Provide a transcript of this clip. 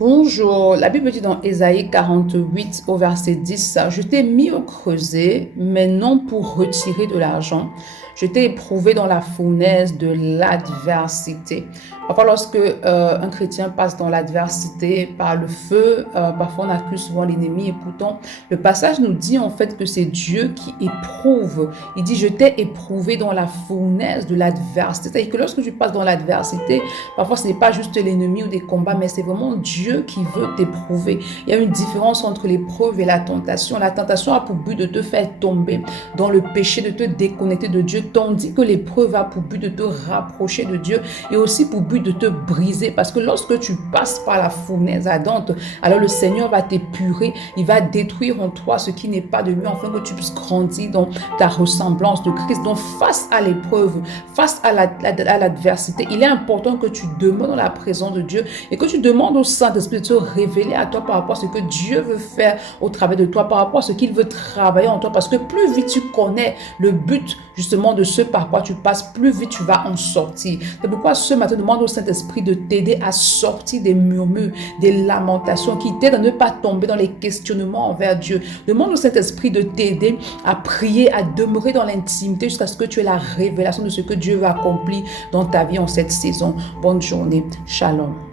Bonjour, la Bible dit dans Ésaïe 48 au verset 10, je t'ai mis au creuset, mais non pour retirer de l'argent. Je t'ai éprouvé dans la fournaise de l'adversité. Parfois, lorsque un chrétien passe dans l'adversité par le feu, parfois on accuse souvent l'ennemi et pourtant le passage nous dit en fait que c'est Dieu qui éprouve. Il dit, je t'ai éprouvé dans la fournaise de l'adversité. C'est-à-dire que lorsque tu passes dans l'adversité, parfois ce n'est pas juste l'ennemi ou des combats, mais c'est vraiment Dieu qui veut t'éprouver. Il y a une différence entre l'épreuve et la tentation. La tentation a pour but de te faire tomber dans le péché, de te déconnecter de Dieu, tandis que l'épreuve a pour but de te rapprocher de Dieu et aussi pour but de te briser. Parce que lorsque tu passes par la fournaise ardente, alors le Seigneur va t'épurer, il va détruire en toi ce qui n'est pas de lui, afin que tu puisses grandir dans ta ressemblance de Christ. Donc face à l'épreuve, face à l'adversité, il est important que tu demandes dans la présence de Dieu et que tu demandes au Saint-Esprit de se révéler à toi par rapport à ce que Dieu veut faire au travers de toi, par rapport à ce qu'il veut travailler en toi. Parce que plus vite tu connais le but justement de ce par quoi tu passes, plus vite tu vas en sortir. C'est pourquoi ce matin, demande au Saint-Esprit de t'aider à sortir des murmures, des lamentations, qui t'aident à ne pas tomber dans les questionnements envers Dieu. Demande au Saint-Esprit de t'aider à prier, à demeurer dans l'intimité jusqu'à ce que tu aies la révélation de ce que Dieu veut accomplir dans ta vie en cette saison. Bonne journée. Shalom.